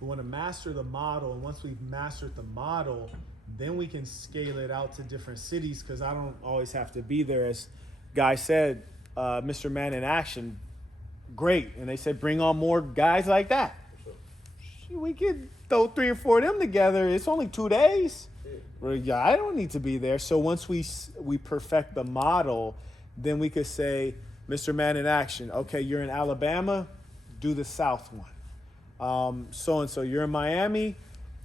We want to master the model, and once we've mastered the model, then we can scale it out to different cities, because I don't always have to be there. As Guy said, Mr. Man in Action, great. And they said, bring on more guys like that. We could throw 3 or 4 of them together. It's only 2 days. Yeah, I don't need to be there. So once we perfect the model, then we could say, Mr. Man in Action, okay, you're in Alabama, do the South one. So-and-so, you're in Miami,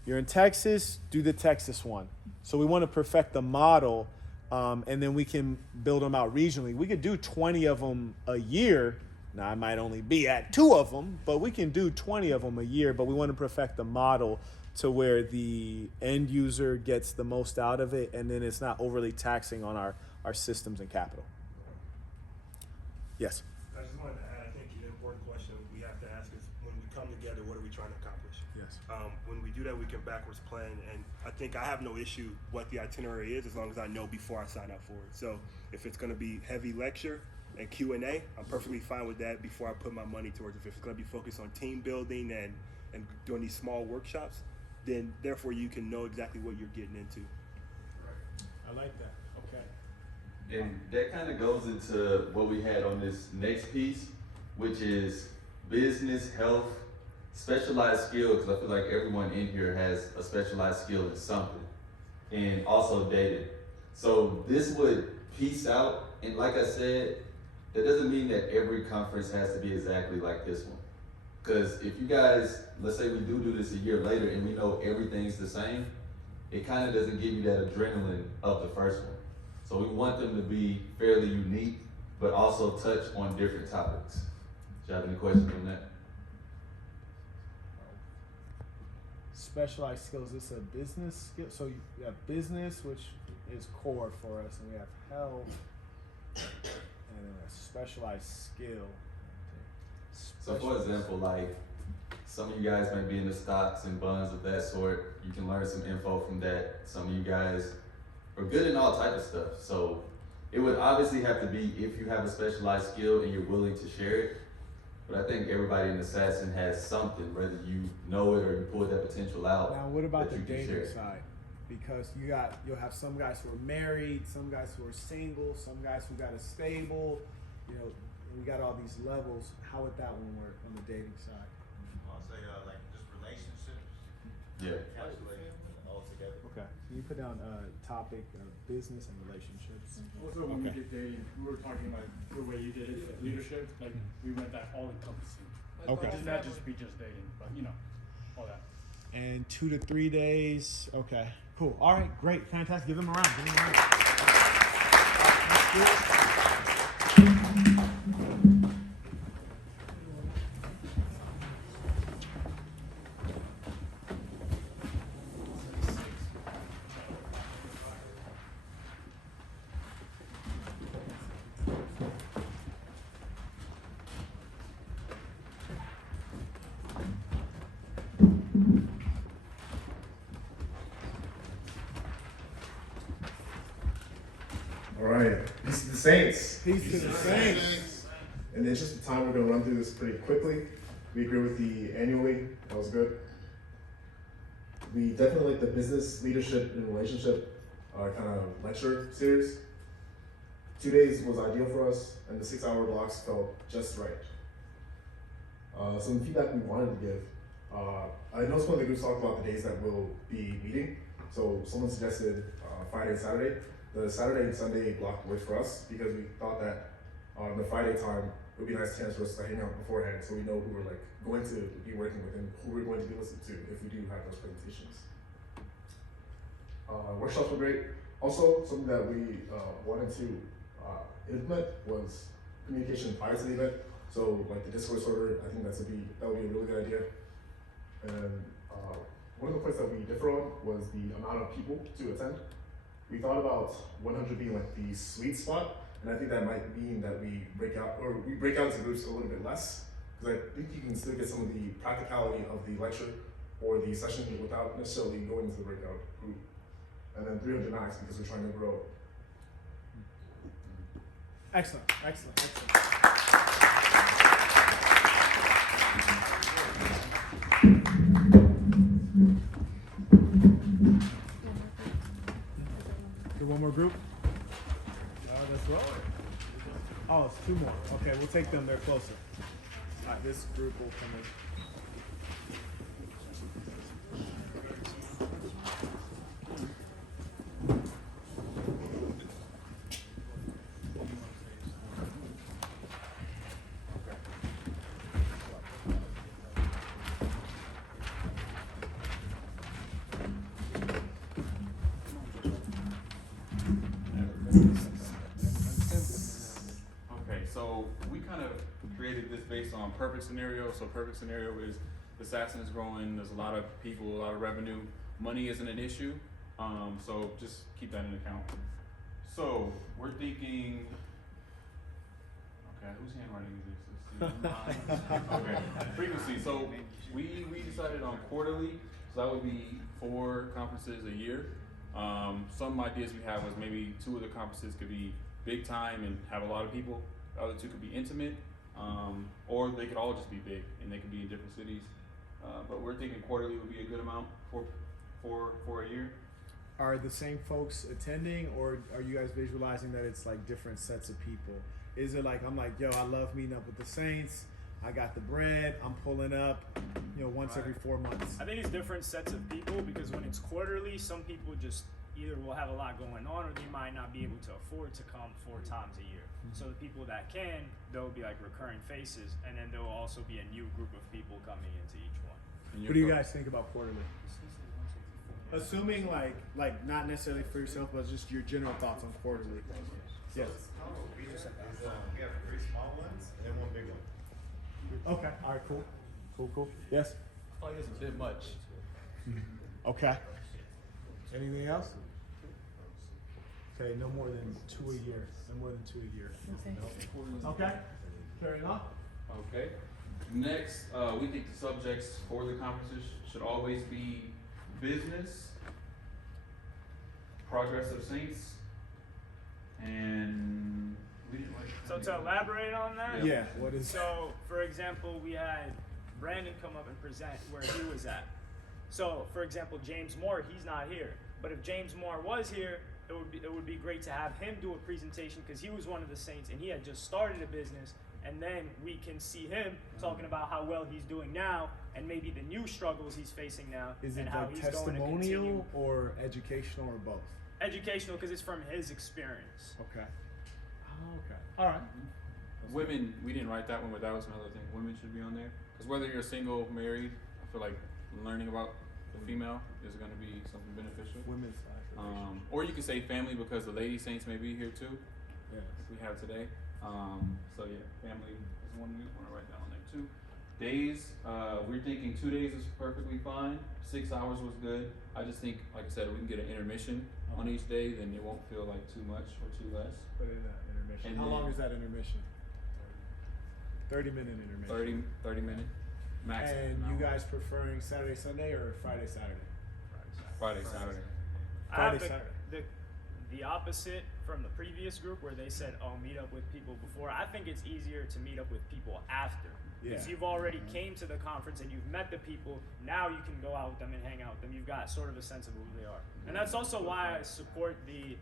you're in Texas, do the Texas one. So we want to perfect the model, and then we can build them out regionally. We could do 20 of them a year. Now, I might only be at 2 of them, but we can do 20 of them a year. But we want to perfect the model to where the end user gets the most out of it, and then it's not overly taxing on our systems and capital. Yes? I just wanted to add, I think an important question we have to ask is, when we come together, what are we trying to accomplish? Yes. When we do that, we can backwards plan, and I think I have no issue what the itinerary is, as long as I know before I sign up for it. So if it's going to be heavy lecture and Q&A, I'm perfectly fine with that before I put my money towards it. If it's going to be focused on team building and doing these small workshops, then therefore you can know exactly what you're getting into. I like that. Okay. And that kind of goes into what we had on this next piece, which is business, health, specialized skill, because I feel like everyone in here has a specialized skill in something, and also data. So this would piece out, and like I said, that doesn't mean that every conference has to be exactly like this one. Because if you guys, let's say we do this a year later and we know everything's the same, it kind of doesn't give you that adrenaline of the first one. So we want them to be fairly unique, but also touch on different topics. Do you have any questions on that? Specialized skills, it's a business skill. So you have business, which is core for us, and we have health, and then a specialized skill. So for example, like some of you guys may be in the stocks and bonds of that sort. You can learn some info from that. Some of you guys are good in all type of stuff. So it would obviously have to be if you have a specialized skill and you're willing to share it. But I think everybody in the SASN has something, whether you know it or you pull that potential out. Now, what about the that you can dating share. side? Because you'll have some guys who are married, some guys who are single, some guys who got a stable. You know, we got all these levels. How would that one work on the dating side? I'll say like just relationships. Yeah. Encapsulate it all together. Okay. Can you put down a topic of business and relationships? Also, when Okay. we did dating, we were talking like the way you did it, leadership, like we went that all encompassing. Okay. It does not just be just dating, but you know, all that. And 2 to 3 days. Okay. Cool. All right. Great. Fantastic. Give them a round. Give them a round. All right, peace to the saints. Peace to the saints. In the interest of time, we're going to run through this pretty quickly. We agree with the annually. That was good. We definitely like the business, leadership, and relationship kind of lecture series. 2 days was ideal for us, and the 6-hour blocks felt just right. Some feedback we wanted to give. I noticed one of the groups talked about the days that we'll be meeting. So someone suggested Friday and Saturday. The Saturday and Sunday block worked for us because we thought that the Friday time it would be a nice chance for us to hang out beforehand, so we know who we're like going to be working with and who we're going to be listening to if we do have those presentations. Workshops were great. Also, something that we wanted to implement was communication prior to the event. So, like the Discord server, I think that would be a really good idea. And one of the points that we differ on was the amount of people to attend. We thought about 100 being like the sweet spot, and I think that might mean that we break out into groups a little bit less, because I think you can still get some of the practicality of the lecture or the session without necessarily going into the breakout group. And then 300 max because we're trying to grow. Excellent. Excellent. Excellent. more group? Let's roll it. Oh, it's two more. Okay, we'll take them. They're closer. All right, this group will come in. Okay, so we kind of created this based on perfect scenario. So perfect scenario is the SASN is growing. There's a lot of people, a lot of revenue. Money isn't an issue. So just keep that in account. So we're thinking. Okay, whose handwriting is this? Let's see. Mine. Okay, frequency. So we decided on quarterly. So that would be 4 conferences a year. Some ideas we had was maybe 2 of the conferences could be big time and have a lot of people. The other 2 could be intimate, or they could all just be big and they could be in different cities. But we're thinking quarterly would be a good amount for a year. Are the same folks attending, or are you guys visualizing that it's like different sets of people? Is it like, I'm like, yo, I love meeting up with the Saints. I got the bread. I'm pulling up, once every 4 months. I think it's different sets of people because when it's quarterly, some people just either will have a lot going on or they might not be able to afford to come 4 times a year. So the people that can, there'll be like recurring faces, and then there will also be a new group of people coming into each one. What do you guys think about quarterly? Assuming like not necessarily for yourself, but just your general thoughts on quarterly. Yes. We have 3 small ones and then 1 big one. Okay. All right. Cool. Yes. I feel like it's a bit much. Okay. Anything else? Okay. No more than 2 a year. No more than 2 a year. Okay. Carrying on. Okay. Next, we think the subjects for the conferences should always be business, progress of saints, and we didn't like. So to elaborate on that, Yeah. What is? so for example, we had Brandon come up and present where he was at. So for example, James Moore, he's not here. But if James Moore was here, it would be great to have him do a presentation because he was one of the saints and he had just started a business. And then we can see him talking about how well he's doing now and maybe the new struggles he's facing now Is and it how like he's going to continue. testimonial or educational or both? Educational because it's from his experience. Okay. Oh, okay. All right. Women, we didn't write that one, but that was another thing. Women should be on there because whether you're single, married, I feel like learning about the female is going to be something beneficial. Women's Or you could say family because the lady saints may be here too. Yes. Like we have today. So yeah, family is one we want to write down there too. Days, we're thinking 2 days is perfectly fine. 6 hours was good. I just think, like I said, if we can get an intermission on each day, then it won't feel like too much or too less. Put in an intermission. And How then- long is that intermission? 30-minute intermission. 30 minute max. And an you hour. guys preferring Saturday, Sunday, or Friday, Saturday? Friday, Saturday. I have Friday, Saturday. the opposite from the previous group where they said, "Oh, meet up with people before." I think it's easier to meet up with people after because Yeah. you've already came to the conference and you've met the people. Now you can go out with them and hang out with them. You've got sort of a sense of who they are, and that's also why I support the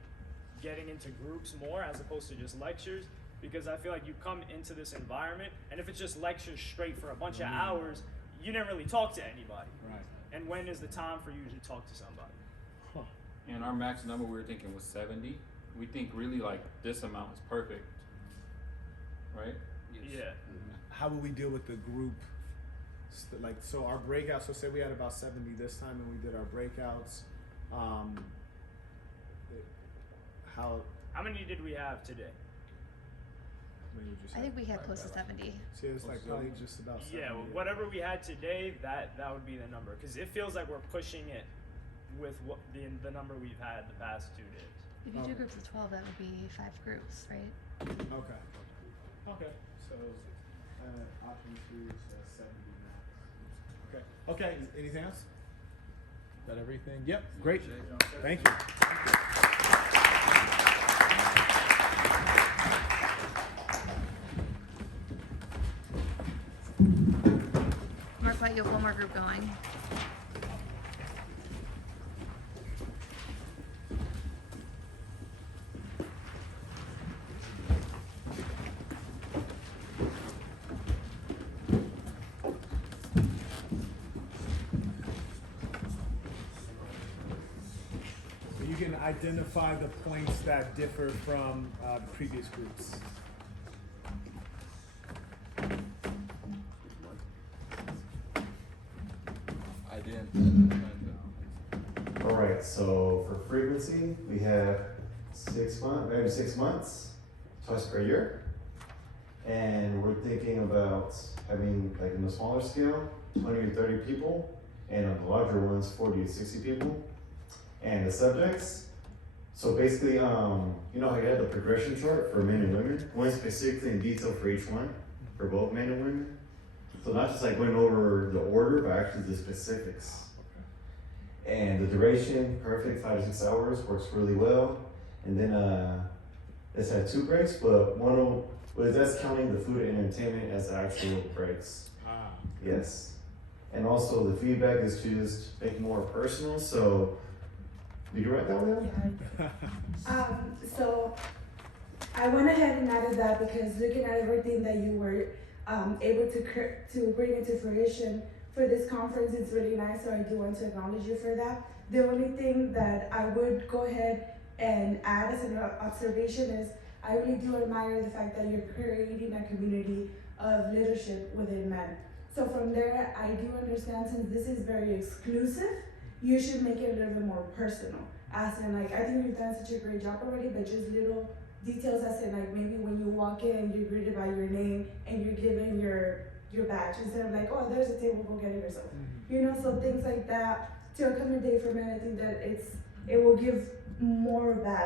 getting into groups more as opposed to just lectures. Because I feel like you come into this environment, and if it's just lectures straight for a bunch of hours, you didn't really talk to anybody. Right. And when is the time for you to talk to somebody? Huh. And our max number we were thinking was 70. We think really like this amount is perfect, right? Yeah. How would we deal with the group? So our breakouts. So say we had about 70 this time, and we did our breakouts. How many did we have today? many would you say? I think we had close to 70. See, it's like probably just about 70. Yeah, whatever we had today, that would be the number. Because it feels like we're pushing it with what the number we've had the past 2 days. If you Okay. do groups of 12, that would be 5 groups, right? Okay. Okay. So option 2 is 70 max. Okay. Okay. Anything else? Is that everything? Yep. Great. Thank you. Marquett, you have one more group going. identify the points that differ from previous groups. I didn't. All right, so for frequency, we have 6 months, maybe 6 months, twice per year. And we're thinking about having, like in the smaller scale, 20 or 30 people, and on the larger ones, 40 to 60 people. And the subjects, so basically, you know how you had the progression chart for men and women, one specifically in detail for each one, for both men and women. So not just like going over the order, but actually the specifics. And the duration, perfect, 5 to 6 hours, works really well. And then it's had 2 breaks, but that's counting the food and entertainment as the actual breaks. Yes. And also the feedback is to just make it more personal. So, did you write that one down? So I went ahead and added that because looking at everything that you were able to bring into fruition for this conference, it's really nice. So I do want to acknowledge you for that. The only thing that I would go ahead and add as an observation is I really do admire the fact that you're creating a community of leadership within men. So from there, I do understand since this is very exclusive, you should make it a little bit more personal. As in, like, I think you've done such a great job already, but just little details as in, like, maybe when you walk in and you're greeted by your name and you're given your badge instead of like, oh, there's a table, go get it yourself. You know, so things like that to accommodate for men, I think that it will give more value.